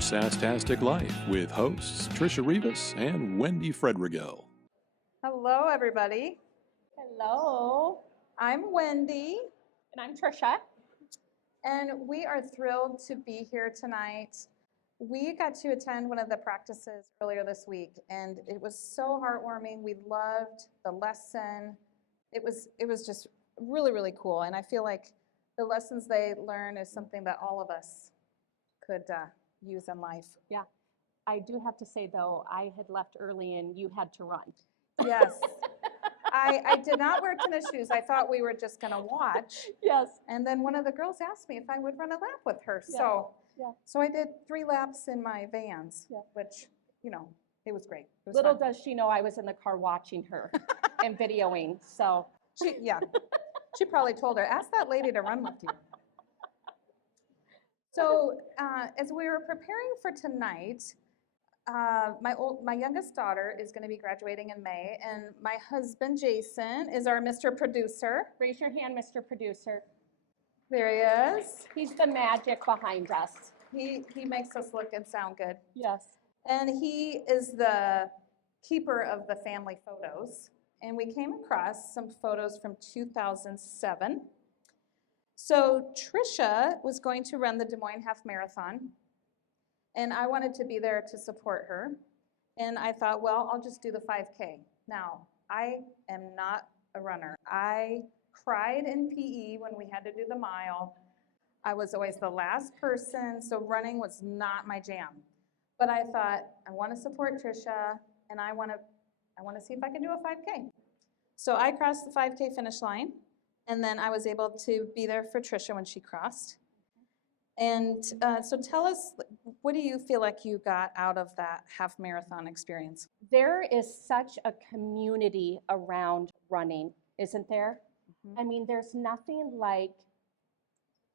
Sasstastic Life with hosts Tricia Rivas and Wendi Frederigo. Hello, everybody. Hello. I'm Wendi. And I'm Tricia. And we are thrilled to be here tonight. We got to attend one of the practices earlier this week, and it was so heartwarming. We loved the lesson. It was just really, really cool. And I feel like the lessons they learn is something that all of us could use in life. Yeah. I do have to say, though, I had left early and you had to run. Yes. I did not wear tennis shoes. I thought we were just going to watch. Yes. And then one of the girls asked me if I would run a lap with her. Yeah. So I did 3 laps in my Vans, Yeah. which, it was great. It was Little fun. does she know I was in the car watching her and videoing. So She probably told her, ask that lady to run with you. So as we were preparing for tonight, my youngest daughter is going to be graduating in May, and my husband, Jason, is our Mr. Producer. raise your hand, Mr. Producer. There he is. He's the magic behind us. He makes us look and sound good. Yes. And he is the keeper of the family photos. And we came across some photos from 2007. So Tricia was going to run the Des Moines Half Marathon, and I wanted to be there to support her. And I thought, well, I'll just do the 5K. Now, I am not a runner. I cried in PE when we had to do the mile. I was always the last person, so running was not my jam. But I thought, I want to support Tricia, and I want to see if I can do a 5K. So I crossed the 5K finish line, and then I was able to be there for Tricia when she crossed. And so tell us, what do you feel like you got out of that half marathon experience? There is such a community around running, isn't there? Mm-hmm. I mean, there's nothing like,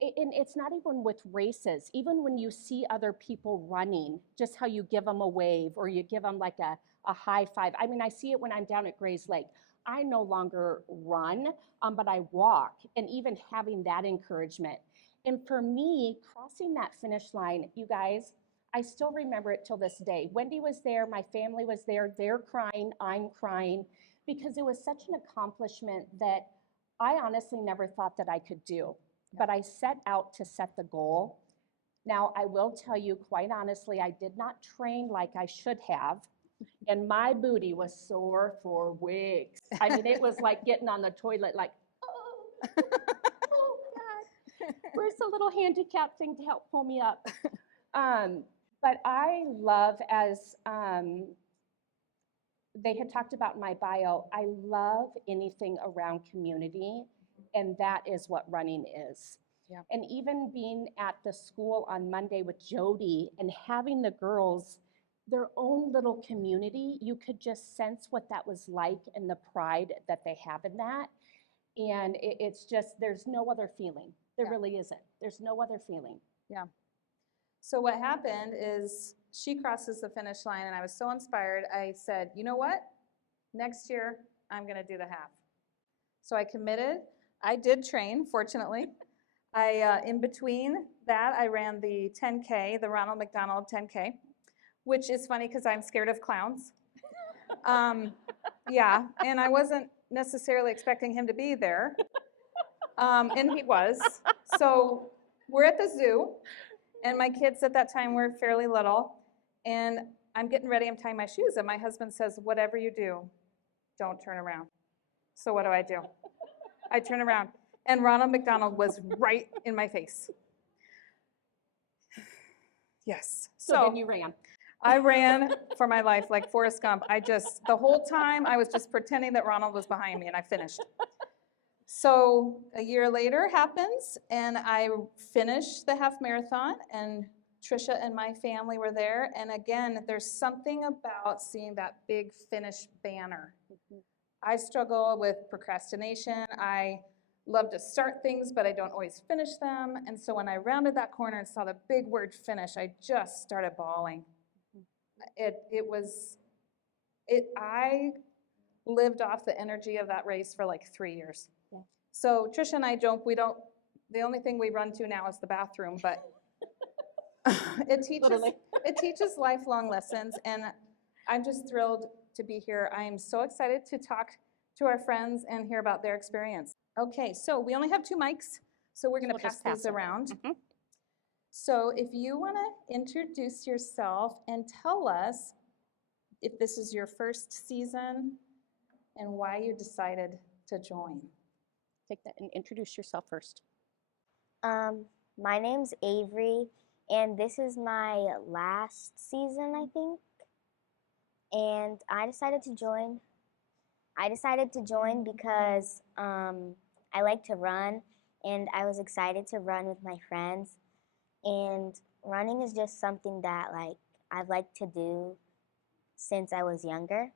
and it's not even with races, even when you see other people running, just how you give them a wave or you give them like a high five. I mean, I see it when I'm down at Gray's Lake. I no longer run, but I walk, and even having that encouragement. And for me, crossing that finish line, you guys, I still remember it till this day. Wendi was there, my family was there, they're crying, I'm crying, because it was such an accomplishment that I honestly never thought that I could do. But I set out to set the goal. Now, I will tell you, quite honestly, I did not train like I should have. And my booty was sore for weeks. I mean, it was like getting on the toilet, like, oh God, where's the little handicap thing to help pull me up? But I love, as they had talked about in my bio, I love anything around community, and that is what running is. Yeah. And even being at the school on Monday with Jody and having the girls their own little community, you could just sense what that was like and the pride that they have in that. And it's just, there's no other feeling. There really isn't. There's no other feeling. Yeah. So what happened is she crosses the finish line, and I was so inspired. I said, you know what? Next year, I'm going to do the half. So I committed. I did train, fortunately. In between that, I ran the 10K, the Ronald McDonald 10K. Which is funny because I'm scared of clowns. And I wasn't necessarily expecting him to be there. And he was. So we're at the zoo, and my kids at that time were fairly little, and I'm getting ready, I'm tying my shoes, and my husband says, whatever you do, don't turn around. So what do? I turn around, and Ronald McDonald was right in my face. Yes. So then you ran. I ran for my life like Forrest Gump. The whole time I was just pretending that Ronald was behind me, and I finished. So a year later happens, and I finished the half marathon, and Tricia and my family were there. And again, there's something about seeing that big finish banner. Mm-hmm. I struggle with procrastination. I love to start things, but I don't always finish them. And so when I rounded that corner and saw the big word finish, I just started bawling. I lived off the energy of that race for like 3 years. Yeah. So Tricia and I joke, the only thing we run to now is the bathroom, but Literally. It teaches lifelong lessons, and I'm just thrilled to be here. I am so excited to talk to our friends and hear about their experience. Okay, so we only have 2 mics, so we're going to We'll pass just pass these it. around. Mhm. So if you want to introduce yourself and tell us if this is your first season and why you decided to join. Take that and introduce yourself first. My name's Avery, and this is my last season, I think. And I decided to join. Because I like to run, and I was excited to run with my friends. And running is just something that I've liked to do since I was younger.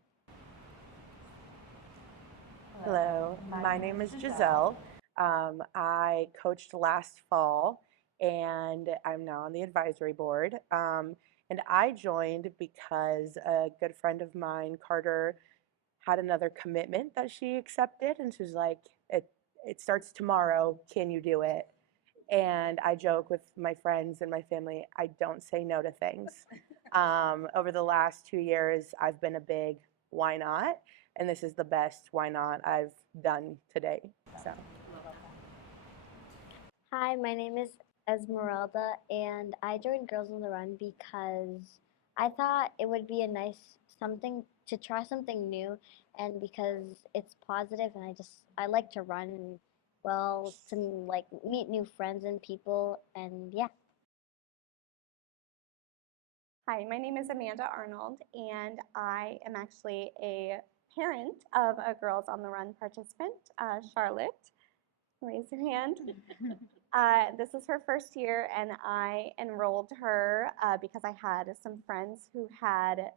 Hello, my name is Giselle. I coached last fall and I'm now on the advisory board. And I joined because a good friend of mine, Carter, had another commitment that she accepted, and she was like, it starts tomorrow, can you do it? And I joke with my friends and my family, I don't say no to things. Over the last 2 years, I've been a big why not? And this is the best why not I've done today. So. Hi, my name is Esmeralda, and I joined Girls on the Run because I thought it would be a nice something to try something new, and because it's positive, and I like to run and to meet new friends and people, and yeah. Hi, my name is Amanda Arnold, and I am actually a parent of a Girls on the Run participant, Charlotte. Raise your hand. This is her first year, and I enrolled her because I had some friends who had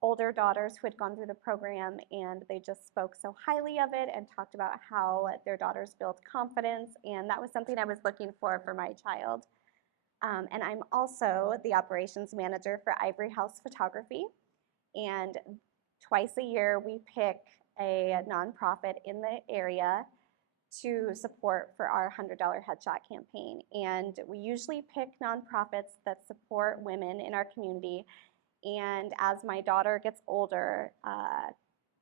older daughters who had gone through the program, and they just spoke so highly of it and talked about how their daughters built confidence, and that was something I was looking for my child. And I'm also the operations manager for Ivory House Photography, and twice a year we pick a nonprofit in the area to support for our $100 headshot campaign. And we usually pick nonprofits that support women in our community. And as my daughter gets older,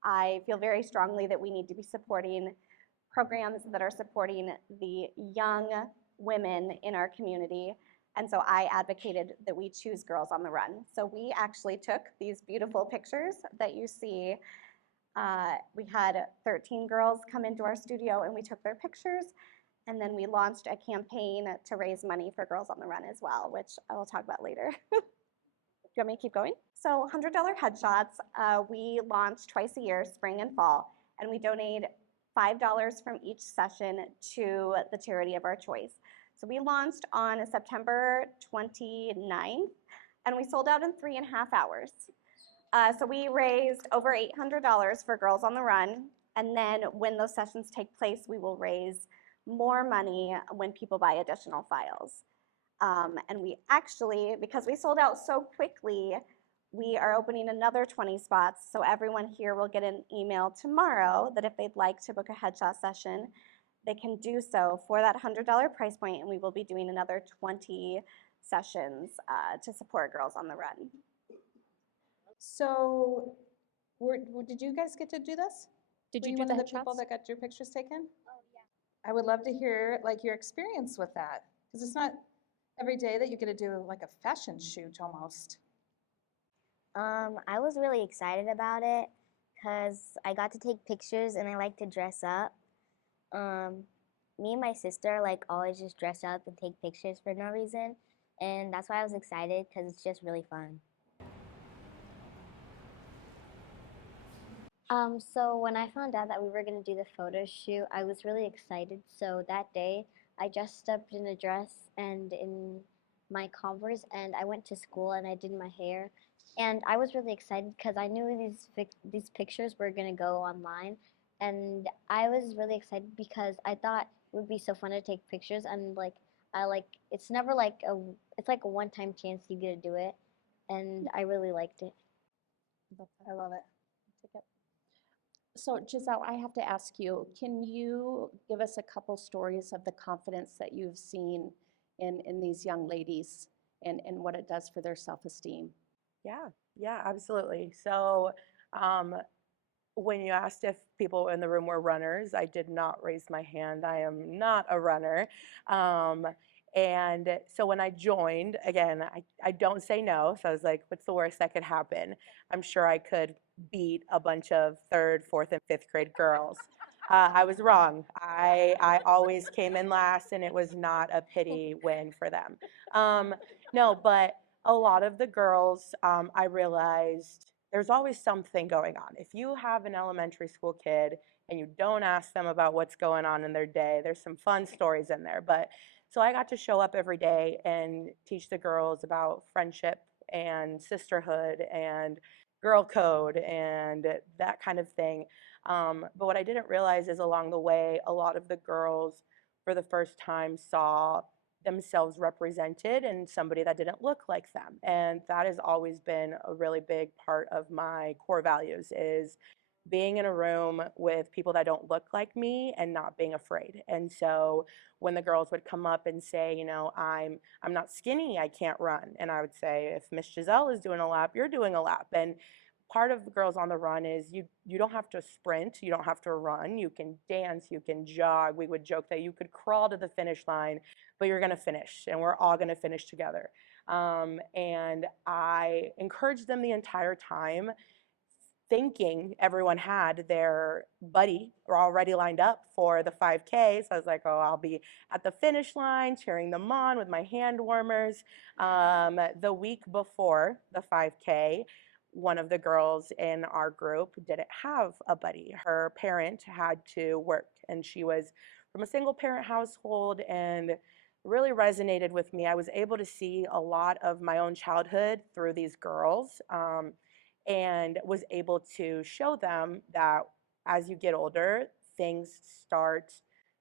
I feel very strongly that we need to be supporting programs that are supporting the young women in our community. And so I advocated that we choose Girls on the Run. So we actually took these beautiful pictures that you see. We had 13 girls come into our studio and we took their pictures, and then we launched a campaign to raise money for Girls on the Run as well, which I will talk about later. Do you want me to keep going? So $100 headshots, we launch twice a year, spring and fall, and we donate $5 from each session to the charity of our choice. So we launched on September 29th, and we sold out in 3.5 hours. So we raised over $800 for Girls on the Run, and then when those sessions take place, we will raise more money when people buy additional files. And we actually, because we sold out so quickly, we are opening another 20 spots, so everyone here will get an email tomorrow that if they'd like to book a headshot session, they can do so for that $100 price point, and we will be doing another 20 sessions to support Girls on the Run. So did you guys get to do this? Did Were you you do one the of the people headshots? that got your pictures taken? Oh, yeah. I would love to hear your experience with that, because it's not every day that you get to do like a fashion shoot almost. I was really excited about it because I got to take pictures and I like to dress up. Me and my sister always just dress up and take pictures for no reason, and that's why I was excited because it's just really fun. So when I found out that we were going to do the photo shoot, I was really excited. So that day, I dressed up in a dress and in my Converse, and I went to school and I did my hair. And I was really excited because I knew these pictures were going to go online. And I was really excited because I thought it would be so fun to take pictures. And it's never it's like a one-time chance you get to do it. And I really liked it. I love it. So Giselle, I have to ask you, can you give us a couple stories of the confidence that you've seen in these young ladies and what it does for their self-esteem. Yeah, absolutely. So, when you asked if people in the room were runners, I did not raise my hand. I am not a runner. Um, and so when I joined, again, I don't say no. So I was like, what's the worst that could happen? I'm sure I could beat a bunch of third, fourth, and fifth grade girls. I was wrong. I always came in last, and it was not a pity win for them. No, but a lot of the girls, I realized there's always something going on. If you have an elementary school kid and you don't ask them about what's going on in their day, there's some fun stories in there. But so I got to show up every day and teach the girls about friendship and sisterhood and girl code and that kind of thing. But what I didn't realize is along the way, a lot of the girls for the first time saw themselves represented in somebody that didn't look like them. And that has always been a really big part of my core values is being in a room with people that don't look like me and not being afraid. And so when the girls would come up and say, you know, I'm not skinny, I can't run. And I would say, if Miss Giselle is doing a lap, you're doing a lap. And part of the Girls on the Run is you don't have to sprint, you don't have to run, you can dance, you can jog. We would joke that you could crawl to the finish line, but you're gonna finish, and we're all gonna finish together. And I encouraged them the entire time, thinking everyone had their buddy already lined up for the 5K. So I was like, oh, I'll be at the finish line cheering them on with my hand warmers. The week before the 5K, one of the girls in our group didn't have a buddy. Her parent had to work, and she was from a single parent household, and really resonated with me. I was able to see a lot of my own childhood through these girls. And was able to show them that as you get older, things start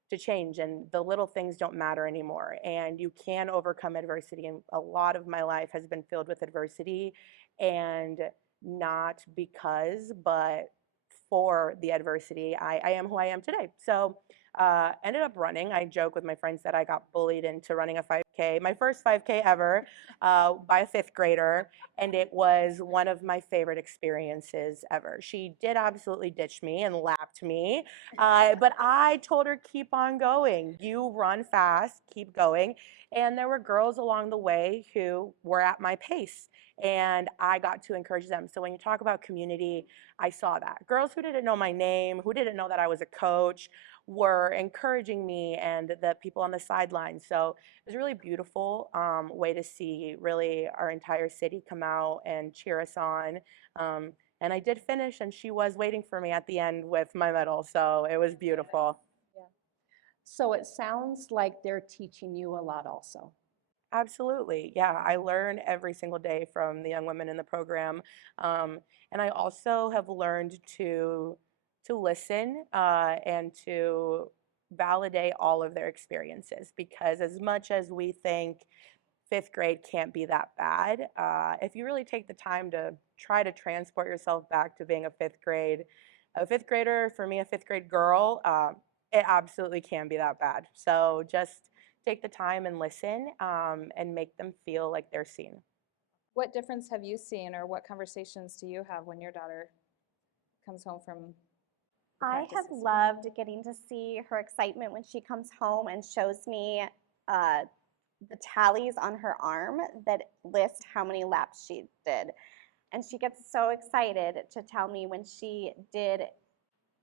to change and the little things don't matter anymore. And you can overcome adversity. And a lot of my life has been filled with adversity, and not because, but for the adversity, I am who I am today. So ended up running. I joke with my friends that I got bullied into running a 5K, my first 5K ever, by a fifth grader, and it was one of my favorite experiences ever. She did absolutely ditch me and lapped me, but I told her, keep on going. You run fast, keep going. And there were girls along the way who were at my pace, and I got to encourage them. So when you talk about community, I saw that. Girls who didn't know my name, who didn't know that I was a coach, were encouraging me, and the people on the sidelines. So it was a really beautiful way to see really our entire city come out and cheer us on. And I did finish, and she was waiting for me at the end with my medal. So it was beautiful. Yeah. So it sounds like they're teaching you a lot also. Absolutely. Yeah, I learn every single day from the young women in the program. And I also have learned to listen and to validate all of their experiences, because as much as we think fifth grade can't be that bad, if you really take the time to try to transport yourself back to being a fifth grader, for me, a fifth grade girl, it absolutely can be that bad. So just take the time and listen, and make them feel like they're seen. What difference have you seen, or what conversations do you have when your daughter comes home from the I have practices? loved getting to see her excitement when she comes home and shows me the tallies on her arm that list how many laps she did. And she gets so excited to tell me when she did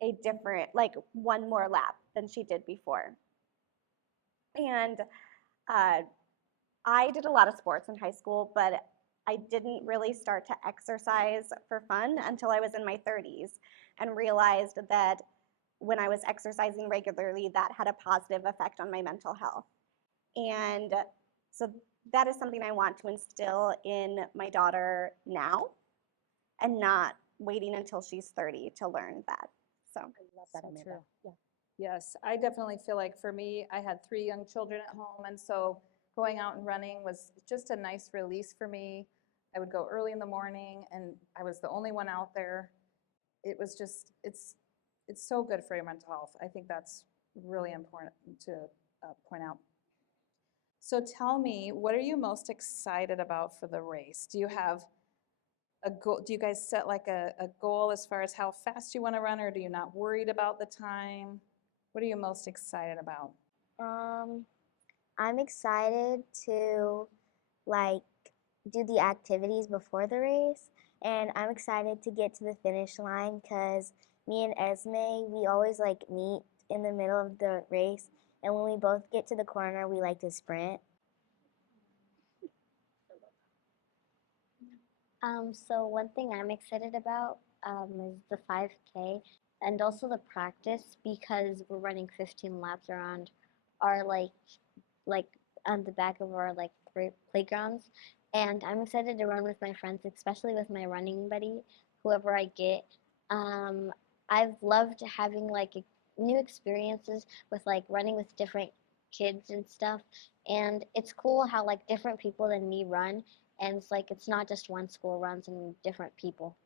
a different, like one more lap than she did before. And I did a lot of sports in high school, but I didn't really start to exercise for fun until I was in my 30s, and realized that when I was exercising regularly, that had a positive effect on my mental health. And so that is something I want to instill in my daughter now, and not waiting until she's 30 to learn that. So I love that, So Amanda. true. Yeah. Yes, I definitely feel like for me, I had 3 young children at home, and so going out and running was just a nice release for me. I would go early in the morning, and I was the only one out there. It was just, it's so good for your mental health. I think that's really important to point out. So tell me, what are you most excited about for the race? Do you have a goal? Do you guys set like a goal as far as how fast you want to run, or do you not worried about the time? What are you most excited about? I'm excited to like do the activities before the race, and I'm excited to get to the finish line because me and Esme, we always like meet in the middle of the race, and when we both get to the corner, we like to sprint. So one thing I'm excited about is the 5K and also the practice because we're running 15 laps around our like on the back of our like playgrounds, and I'm excited to run with my friends, especially with my running buddy, whoever I get. Um, I've loved having like new experiences with like running with different kids and stuff, and it's cool how like different people than me run, and it's like it's not just one school runs and different people.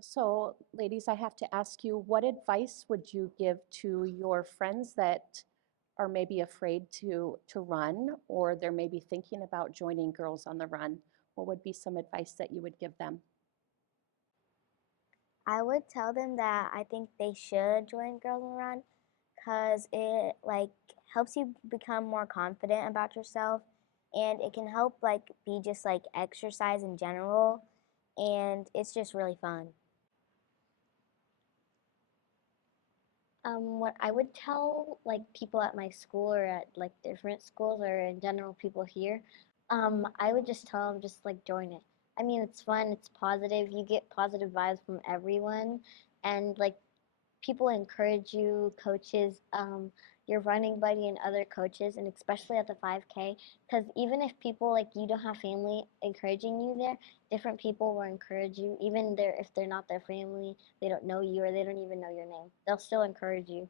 So, ladies, I have to ask you, what advice would you give to your friends that are maybe afraid to run, or they're maybe thinking about joining Girls on the Run? What would be some advice that you would give them? I would tell them that I think they should join Girls on the Run because it like helps you become more confident about yourself, and it can help like be just like exercise in general, and it's just really fun. What I would tell like people at my school or at like different schools or in general people here, I would just tell them just like join it. I mean, it's fun, it's positive, you get positive vibes from everyone, and like people encourage you, coaches, your running buddy and other coaches, and especially at the 5K, because even if people like you don't have family encouraging you there, different people will encourage you, even if they're not their family, they don't know you or they don't even know your name. They'll still encourage you.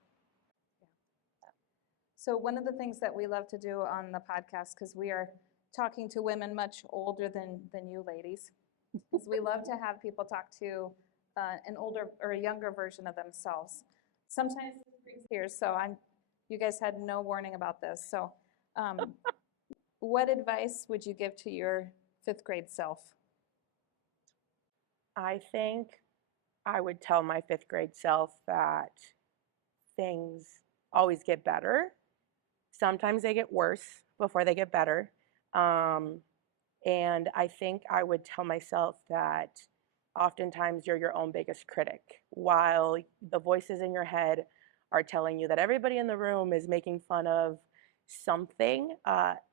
So one of the things that we love to do on the podcast, because we are talking to women much older than you ladies, is we love to have people talk to an older or a younger version of themselves. Sometimes it brings tears, so you guys had no warning about this. So what advice would you give to your 5th grade self? I think I would tell my 5th grade self that things always get better. Sometimes they get worse before they get better. And I think I would tell myself that oftentimes you're your own biggest critic. While the voices in your head are telling you that everybody in the room is making fun of something,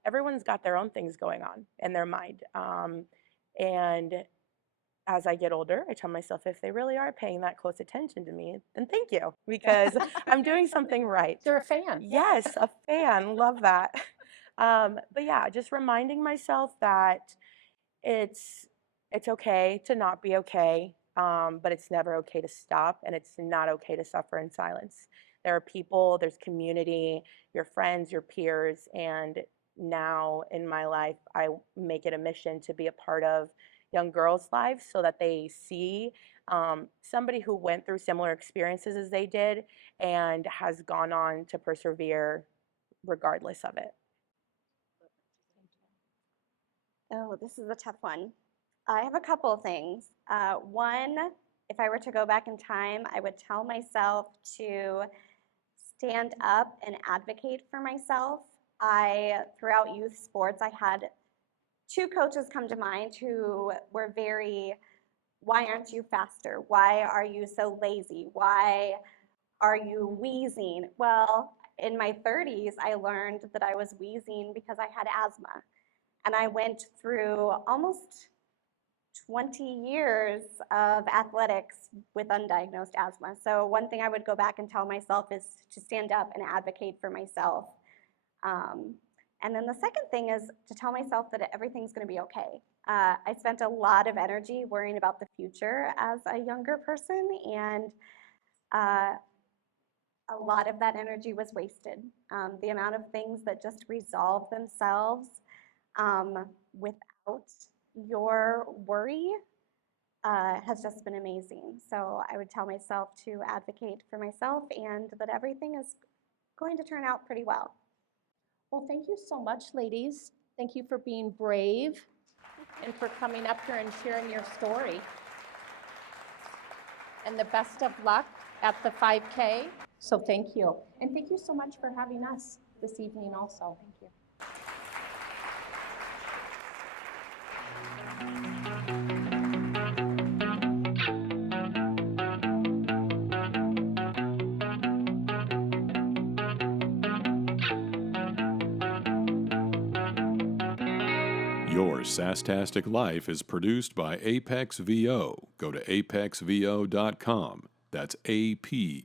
everyone's got their own things going on in their mind. And as I get older, I tell myself if they really are paying that close attention to me, then thank you, because I'm doing something right. They're a fan. Yes, a fan. Love that. But yeah, just reminding myself that it's okay to not be okay, but it's never okay to stop, and it's not okay to suffer in silence. There are people, there's community, your friends, your peers, and now in my life, I make it a mission to be a part of young girls' lives so that they see somebody who went through similar experiences as they did and has gone on to persevere regardless of it. Oh, this is a tough one. I have a couple of things. One, if I were to go back in time, I would tell myself to stand up and advocate for myself. Throughout youth sports, I had 2 coaches come to mind who were very, why aren't you faster? Why are you so lazy? Why are you wheezing? Well, in my 30s, I learned that I was wheezing because I had asthma. And I went through almost 20 years of athletics with undiagnosed asthma. So one thing I would go back and tell myself is to stand up and advocate for myself. And then the second thing is to tell myself that everything's going to be okay. I spent a lot of energy worrying about the future as a younger person, and a lot of that energy was wasted. The amount of things that just resolve themselves without your worry has just been amazing. So I would tell myself to advocate for myself and that everything is going to turn out pretty well. Well, thank you so much, ladies. Thank you for being brave and for coming up here and sharing your story. And the best of luck at the 5K. So thank you. And thank you so much for having us this evening also. Thank you. Your Sasstastic Life is produced by Apex VO. Go to apexvo.com. That's APEXXVO.